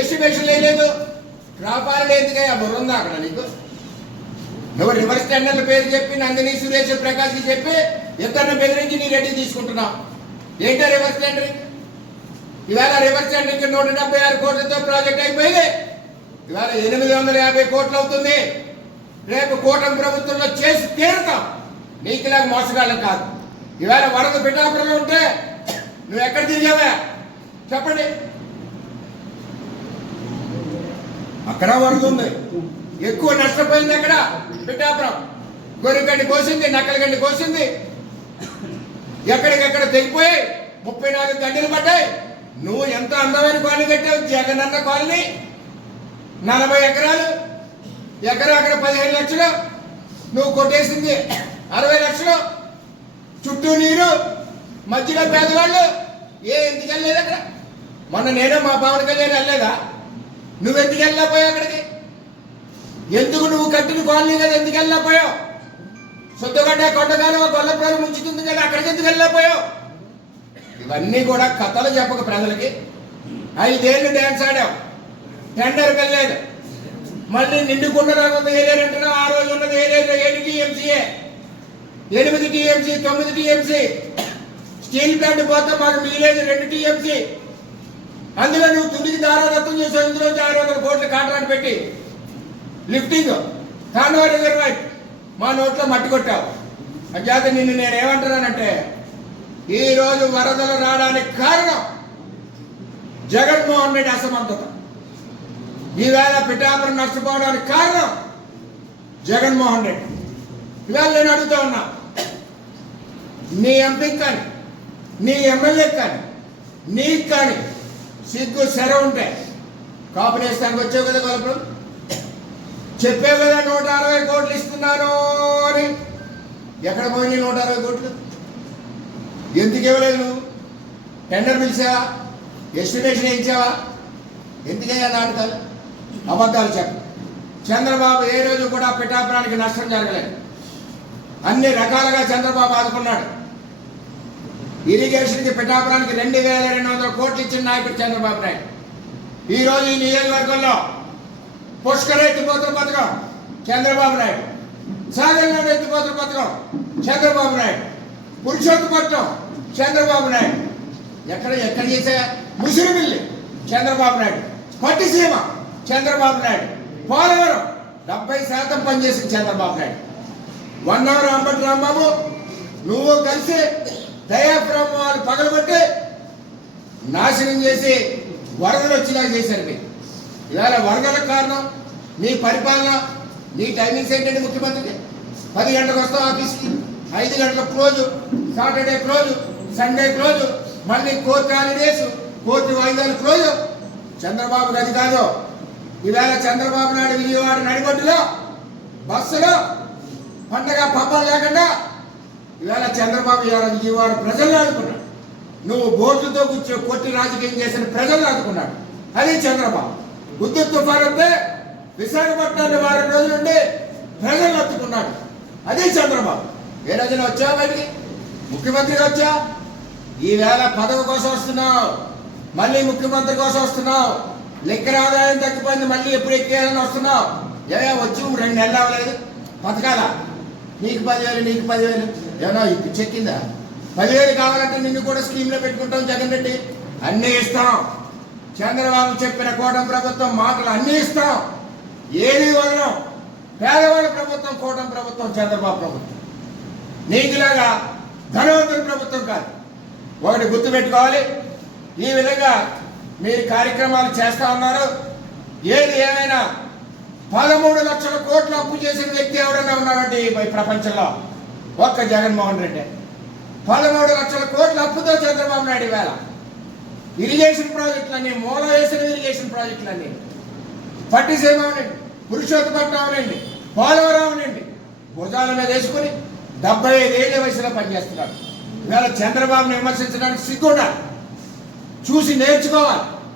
Estimation లేదు రాపాలని ఎందుకయ్యా బుర్రందా అక్కడ నీకు? నువ్వు రివర్స్ టెండర్ల పేరు చెప్పి నందిని సురేష్ ప్రకాష్ చెప్పి ఇద్దరిని బెదిరించి నీ రెడ్డి తీసుకుంటున్నావు. ఏంటో రివర్స్ టెండరింగ్ ఇవాళ రివర్స్ టెండరింగ్ నూట డెబ్బై ఆరు కోట్లతో ప్రాజెక్ట్ అయిపోయింది. ఇవాళ ఎనిమిది వందల యాభై కోట్లు అవుతుంది. రేపు కూటమి ప్రభుత్వంలో చేసి తీరుతాం. నీకులాగా మోసగాళ్ళం కాదు. ఇవాళ వరద పిఠాపురంలో ఉంటే నువ్వు ఎక్కడ తిరిగావా? చెప్పండి. అక్కడ వరద ఉంది ఎక్కువ నష్టపోయింది అక్కడ. పిఠాపురం. గొర్రెగడ్డి కోసింది నక్కలగడ్డి కోసింది. ఎక్కడికెక్కడ తెగిపోయి ముప్పై నాలుగు గడ్డలు పడ్డాయి. నువ్వు ఎంత అందమైన కాలనీ కట్టావు? జగనన్న కాలనీ. నలభై ఎకరాలు. ఎకరా అక్కడ పదిహేను లక్షలు. నువ్వు కొట్టేసింది అరవై లక్షలు. చుట్టూ నీరు మధ్యలో పేదవాళ్ళు. ఏ ఎందుకు వెళ్ళలేదు అక్కడ? మొన్న నేనే మా పవన్ కళ్యాణ్ వెళ్ళలేదా? నువ్వు ఎందుకు వెళ్ళకపోయావు అక్కడికి? ఎందుకు నువ్వు కట్టిన కాలనీ కదా ఎందుకు వెళ్ళకపోయావు? సొద్దుగడ్డ కొండగాలు గొల్లపురం ముంచుతుంది కదా అక్కడికి ఎందుకు వెళ్ళకపోయావు? ఇవన్నీ కూడా కథలు చెప్పక ప్రజలకి. ఐదేళ్ళు డ్యాన్స్ ఆడావు. టెండర్ వెళ్ళలేదు మళ్ళీ నిండుకున్న ఉన్నది ఏలేరంటున్నావు ఆ రోజు ఉన్నది ఏలేరు ఏడు టీఎంసీఏ ఎనిమిది టీఎంసీ తొమ్మిది టీఎంసీ. స్టీల్ ప్లాంట్ పోతే మాకు మిగిలేదు రెండు టీఎంసీ. అందులో నువ్వు దారాదత్తం చేసావు ఇందులో ఆరు వందల కోట్లు కాంట్రాక్ట్ పెట్టి. లిఫ్టింగ్. తాండవ రిజర్వాయర్ మా నోట్లో మట్టి కొట్టావు. అంచేత నిన్ను నేను ఏమంటున్నానంటే ఈరోజు వరదలు రావడానికి కారణం జగన్మోహన్ రెడ్డి అసమర్థత. ఈవేళ పిఠాపురం నష్టపోవడానికి కారణం జగన్మోహన్ రెడ్డి. ఇవాళ నేను అడుగుతా ఉన్నా నీ ఎంపీకి కానీ నీ ఎమ్మెల్యేకి కానీ నీకు కానీ సిగ్గు సెర ఉంటాయి. కాపునేస్తానికి వచ్చావు కదా కలుపులు చెప్పావు కదా నూట అరవై కోట్లు ఇస్తున్నాను అని. ఎక్కడ పోయినాయి నూట అరవై కోట్లు? ఎందుకు ఇవ్వలేదు నువ్వు? టెండర్ పిలిచావా? ఎస్టిమేషన్ వేయించావా? ఎందుకయ్యా నాటకాలు అబద్ధాలు చెప్ప. చంద్రబాబు ఏ రోజు కూడా పిఠాపురానికి నష్టం జరగలేదు. అన్ని రకాలుగా చంద్రబాబు ఆదుకున్నాడు. ఇరిగేషన్కి పిఠాపురానికి రెండు వేల రెండు వందల కోట్లు ఇచ్చిన నాయకుడు చంద్రబాబు నాయుడు. ఈ రోజు ఈ నియోజకవర్గంలో పుష్కర ఎత్తిపోతున్న పథకం చంద్రబాబు నాయుడు. సాగర్లో ఎత్తిపోతున్న పథకం చంద్రబాబు నాయుడు. పురుషోత్తపట్నం చంద్రబాబు నాయుడు. ఎక్కడ ఎక్కడ చేసా? ముసిరిమిల్లి చంద్రబాబు నాయుడు. పట్టిసీమ చంద్రబాబు నాయుడు. పోలవరం డెబ్బై శాతం పనిచేసింది చంద్రబాబు నాయుడు. వన్ అవర్ అంబటి రాంబాబు నువ్వు కలిసి దయాబ్రహ్మాలు పగలబట్టి నాశనం చేసి వరదలు వచ్చేలా చేశారు మీరు. ఇవాళ వరదలకు కారణం నీ పరిపాలన నీ టైమింగ్స్ ఏంటంటే ముఖ్యమంత్రికి పది గంటలకు వస్తాం ఆఫీస్కి ఐదు గంటలకు close Saturday close Sunday close మళ్ళీ కోర్టు హాలిడేస్ కోర్టు వాయిదాలు క్లోజ్. చంద్రబాబు గది కాదు. ఇవాళ చంద్రబాబు నాయుడు విజయవాడ నడిబొడ్డులో బస్సులో పండగ పబ్బాలు లేకుండా ఇవాళ చంద్రబాబు ఇవాళ విజయవాడ ప్రజలు ఆదుకున్నాడు. నువ్వు బోట్లతో కూర్చో కొట్టి రాజకీయం చేసిన ప్రజలు ఆదుకున్నాడు. అది చంద్రబాబు. ఉద్దు తుఫాన్ వస్తే విశాఖపట్నాన్ని వారం రోజుల నుండి ప్రజలను అత్తుకున్నాడు అదే చంద్రబాబు. ఏ రోజున వచ్చా బయటికి ముఖ్యమంత్రిగా వచ్చా ఈవేళ పదవి కోసం వస్తున్నావు. మళ్ళీ ముఖ్యమంత్రి కోసం వస్తున్నావు. లెక్కల ఆదాయం తగ్గిపోయింది మళ్ళీ ఎప్పుడు ఎక్కేయాలని వస్తున్నావు? ఏమే వచ్చి రెండు నెలలు అవ్వలేదు. పథకాలా నీకు పదివేలు నీకు పదివేలు. ఏమన్నా ఇప్పుడు చెక్కిందా పదివేలు కావాలంటే నిన్ను కూడా స్కీమ్లో పెట్టుకుంటాం జగన్ రెడ్డి. అన్నీ ఇస్తాం. చంద్రబాబు చెప్పిన కూటమి ప్రభుత్వం మాటలు అన్నీ ఇస్తాం. ఏది వదలం. పేదవాళ్ళ ప్రభుత్వం కూటమి ప్రభుత్వం చంద్రబాబు ప్రభుత్వం. నీకులాగా ధనవంతుల ప్రభుత్వం కాదు. ఒకటి గుర్తుపెట్టుకోవాలి ఈ విధంగా మీరు కార్యక్రమాలు చేస్తా ఉన్నారు. ఏది ఏమైనా పదమూడు లక్షల కోట్లు అప్పు చేసిన వ్యక్తి ఎవరైనా ఉన్నారంటే ఈ ప్రపంచంలో? ఒక్క జగన్మోహన్ రెడ్డి. పదమూడు లక్షల కోట్ల అప్పుతో చంద్రబాబు నాయుడు వేళ ఇరిగేషన్ ప్రాజెక్టులన్నీ మూల వేసిన ఇరిగేషన్ ప్రాజెక్టులన్నీ. పట్టిసీమ అవనండి పురుషోత్తపట్నం అవనండి పోలవరం అవనండి భుజాల మీద వేసుకుని డెబ్బై ఐదేళ్ళ వయసులో పనిచేస్తున్నాడు ఇవాళ చంద్రబాబును విమర్శించడానికి సిగ్గుండాలి. చూసి నేర్చుకోవాలి.